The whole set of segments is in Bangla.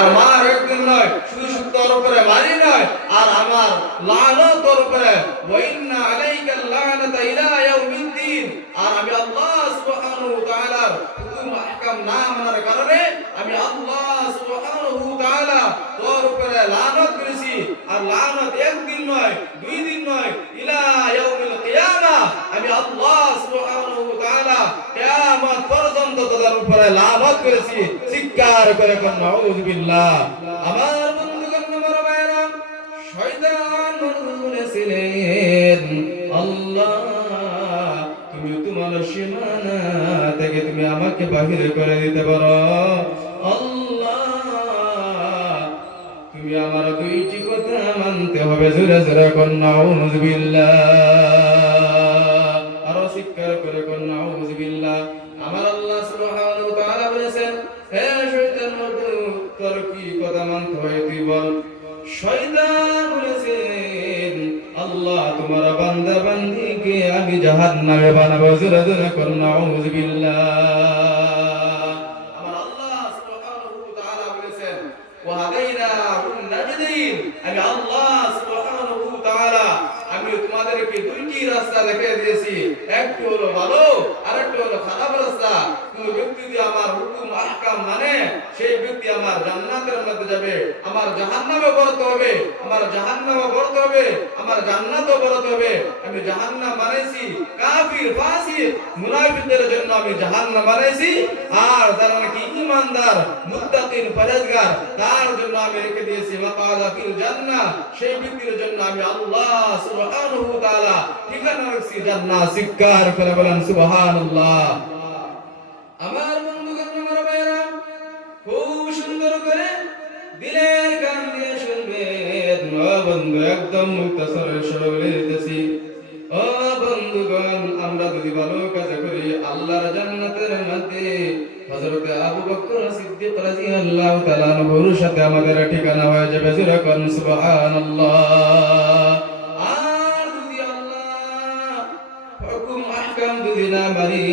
আর মার একদিন নয়, শুধু তোর উপরে মারি নয়, আর আমার লানত তোর উপরে, ওয়া ইন্না আলাইকা লানাতা ইলা ইয়াউমিদ্দিন। আর আমি আল্লাহ সুবহানাহু ওয়া তাআলার হুকুম আহকাম না মানার কারণে আমি আল্লাহ সুবহানাহু ওয়া তাআলা তোর উপরে লানত করেছি। আর লানত একদিন নয়, দুই দিন নয়, ইলা ইয়াউমিল কিয়ামাহ, আমি আল্লাহ সুবহানাহু ওয়া তাআলা কিয়ামত পর্যন্ত তোদের উপরে লানত করেছি। চিৎকার করে কোন নাউযু বিল্লাহ। আমার বন্ধুগণ, আমার ভাইরা, শয়তান বলেছিলেন, আল্লাহ তুমি তোমার সীমানা থেকে তুমি আমাকে বাহির করে দিতে পারো, আল্লাহ তুমি আমার দুইটি কথা মানতে হবে। জোরে জোরে কোন নাউযু বিল্লাহ। আরো চিৎকার করে কোন নাউযু বিল্লাহ। আমার আল্লাহ সুবহানাহু ওয়া তাআলা বলেছেন, হে শয়তান মর্দু, তোর কি কথা মানতে হয় তুই বল। শয়তান বলেছেন, আল্লাহ তোমার বান্দা বান্দীকে আমি জাহান্নামে বানাবো। জোরে জোরে কোন নাউযু বিল্লাহ। আমার আল্লাহ সুবহানাহু ওয়া তাআলা বলেছেন, ওয়া হাদাইনাহুন নাজদাইন, আমি আল্লাহ সুবহানাহু ওয়া তাআলা আমি তোমাদেরকে দুইটি রাস্তা দেখিয়ে দিয়েছি, একটি হলো ভালো আর একটি হলো খারাপ রাস্তা। কোন ব্যক্তি যদি আমার হুকুম আহকাম মানে, সেই ব্যক্তি আমার জান্নাতের মধ্যে যাবে, আমার জাহান্নামে পড়তে হবে, আমার জাহান্নামে পড়তে হবে, আমার জান্নাতও পড়তে হবে। আমি জাহান্নাম বানাইছি কাফির, ফাসিক, মুনাফিকদের জন্য আমি জাহান্নাম বানাইছি, আর যারা নাকি ঈমানদার, মুত্তাকিন, পরহেজগার, তার জন্য আমি রেখে দিয়েছি মাকাদা ফিল জান্নাহ, সেই ব্যক্তির জন্য আমি আল্লাহ সুবহানাহু ওয়া তাআলা ঠিকানা রাখছি জান্নাত। চিৎকার করে বলেন সুবহানাল্লাহ। আমার বন্ধুগণ, আমার ভাইরা, খুব সুন্দর করে দিলের কান দিয়ে শুনবেন। ও বন্ধু, একদম মুক্তাসরে সরলে দিতেছি। ও বন্ধুগণ, আমরা যদি ভালো কাজ করি, আল্লাহর জান্নাতের মধ্যে হযরত আবু বকর সিদ্দিক রাদিয়াল্লাহু তাআলা আনহুর সাথে আমাদের ঠিকানা হয়ে যাবে। জোরে কোন সুবহানাল্লাহ। আর যদি আল্লাহ হুকুম আহকাম যদি না মানি,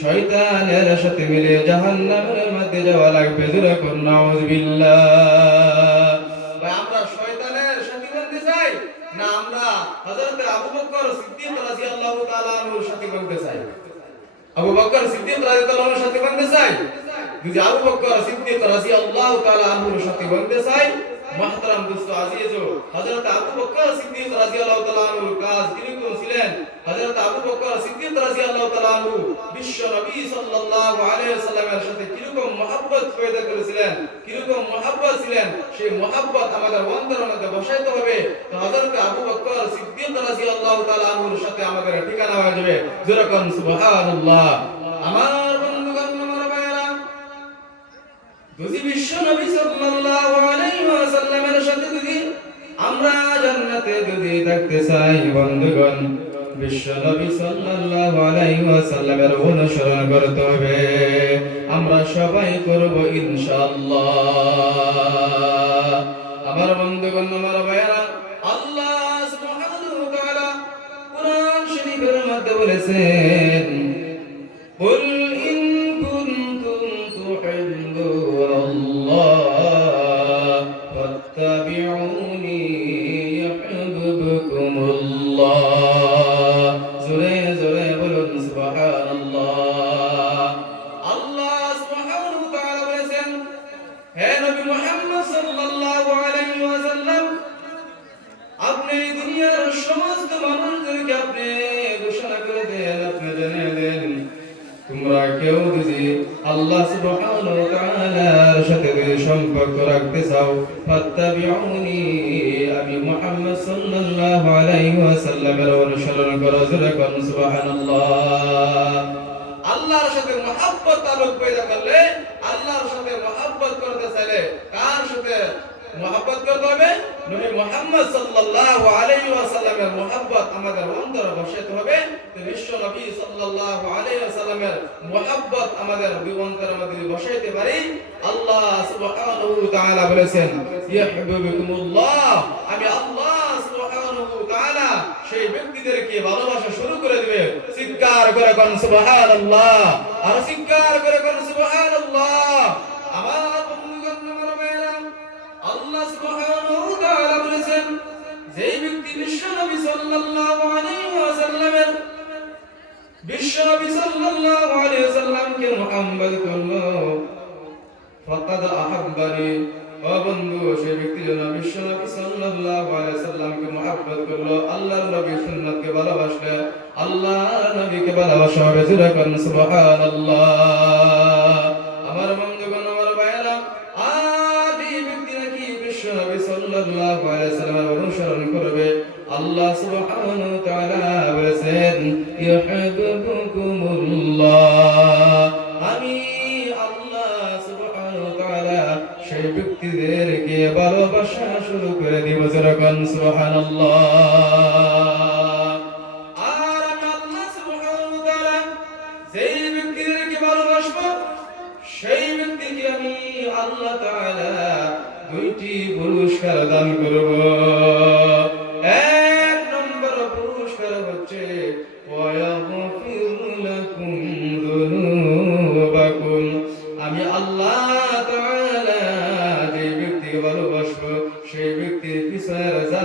শয়তানের সাথে মিলে জাহান্নামের মধ্যে যাওয়া লাগবে। জোরে কোন নাউযু বিল্লাহ। ভাই, আমরা শয়তানের সাথে বনতে চাই না আমরা হযরত আবু বকর সিদ্দিক রাদিয়াল্লাহু তাআলা আনহুর সাথে বনতে চাই? আবু বকর সিদ্দিক রাদিয়াল্লাহু আনহুর সাথে বনতে চাই। যদি আবু বকর সিদ্দিক রাদিয়াল্লাহু তাআলা আনহুর সাথে বনতে চাই, মুহতারাম দোস্ত আজিজো, হযরত আবু বকর সিদ্দিক রাদিয়াল্লাহু তাআলা আনহুর কাজ কিরকম ছিলেন? হযরত আবু বকর সিদ্দিক রাদিয়াল্লাহু তাআলা আনহু বিশ্ব নবী সাল্লাল্লাহু আলাইহি ওয়াসাল্লামের সাথে কিরকম মহব্বত পয়দা করেছিলেন, কিরকম মহব্বত ছিলেন, সেই মহব্বত আমাদের অন্তরের মধ্যে বসাইতে হবে। তো হযরত আবু বকর সিদ্দিক রাদিয়াল্লাহু তাআলা আনহুর সাথে আমাদের ঠিকানা হয়ে যাবে। জোরে কোন সুবহানাল্লাহ। আমার বন্ধুগণ, আমার ভাইরা, যদি বিশ্ব নবী সাল্লাল্লাহু আলাইহি ওয়াসাল্লামের সাথে যদি আমরা জান্নাতে যদি থাকতে চাই, বন্ধুগণ, বিশ্ব নবী সাল্লাল্লাহু আলাইহি ওয়াসাল্লামের অনুসরণ করতে হবে। আমরা সবাই করব ইনশাআল্লাহ। আমার বন্ধুগণ, আমার ভাইরা, আল্লাহ সুবহানাহু ওয়া তাআলা কুরআন শরীফের মধ্যে বলেছেন, কুল ইন কুনতুম তুহিব্বুনাল্লাহ ফাত্তাবিউনি ইউহিব্বুকুমুল্লাহ। জোরে জোরে বলুন সুবহানাল্লাহ। আল্লাহ সুবহানাহু ওয়া তাআলা বলেছেন, হে নবী মুহাম্মদ সাল্লাল্লাহু আলাইহি ওয়াসাল্লাম, আপনি দুনিয়ার সমস্ত মানুষদেরকে আপনি ঘোষণা করে দেন, আপনি জানিয়ে দেন, তোমরা কেউ যদি আল্লাহ সুবহানাহু ওয়া তাআলার সাথে যদি সম্পর্ক রাখতে চাও, ফাত্তাবিউনি, আমি মুহাম্মদ সাল্লাল্লাহু আলাইহি ওয়াসাল্লামের অনুসরণ করো। জোরে কোন সুবহানাল্লাহ। আল্লাহর সাথে মহব্বত তালুক পয়দা করলে, আল্লাহর সাথে মহব্বত করতে চাইলে কার সাথে মহব্বত করতে হবে? নবী মুহাম্মদ সাল্লাল্লাহু আলাইহি ওয়াসাল্লামের মহব্বত আমাদের অন্তরে বসাতে হবে। তো বিশ্ব নবী সাল্লাল্লাহু আলাইহি ওয়াসাল্লামের মহব্বত আমাদের অন্তরের মধ্যে বসাইতে পারি। আল্লাহ সুবহানাহু ওয়া তাআলা বলেছেন, ইউহিব্বুকুমুল্লাহ, আমি আল্লাহ সুবহানাহু ওয়া তাআলা সেই ব্যক্তিদেরকে ভালোবাসা শুরু করে দিবে। চিৎকার করে কোন সুবহানাল্লাহ। আর চিৎকার করে কোন সুবহানাল্লাহ। আমার বন্ধুগণ, আমার ভাইরা, সাল্লাল্লাহু আলাইহি ওয়াসাল্লামের বিশ্বনবী সাল্লাল্লাহু আলাইহি ওয়াসাল্লামকে মুহাব্বত করলো ফাকাদ আহাব্বানি ও বন্ধু সেই ব্যক্তি যেন বিশ্বনবী সাল্লাল্লাহু আলাইহি ওয়াসাল্লামকে মুহাব্বত করলো আল্লাহর নবীর সুন্নাতকে ভালোবাসলে আল্লাহর নবীকে ভালোবাসা হবে জোরে করুন সুবহানাল্লাহ আমার বন্ধুগণ আমার ভাইরা আর এই ব্যক্তি নাকি বিশ্বনবী সাল্লাল্লাহু আলাইহি ওয়াসাল্লামের অনুসরণ করবে আল্লাহ সুবহানাহু ওয়া তাআলা বলেছেন ইউহিব্বুকুমুল্লাহ আমি আল্লাহ সুবহানাহু ওয়া তাআলা সেই ব্যক্তিদেরকে ভালোবাসা শুরু করে দিব যখন সুবহানাল্লাহ আর আমি আল্লাহ সুবহানাহু ওয়া তাআলা যেই ব্যক্তিদেরকে ভালোবাসবো সেই ব্যক্তিকে আমি আল্লাহ তাআলা দুইটি পুরস্কার দান করব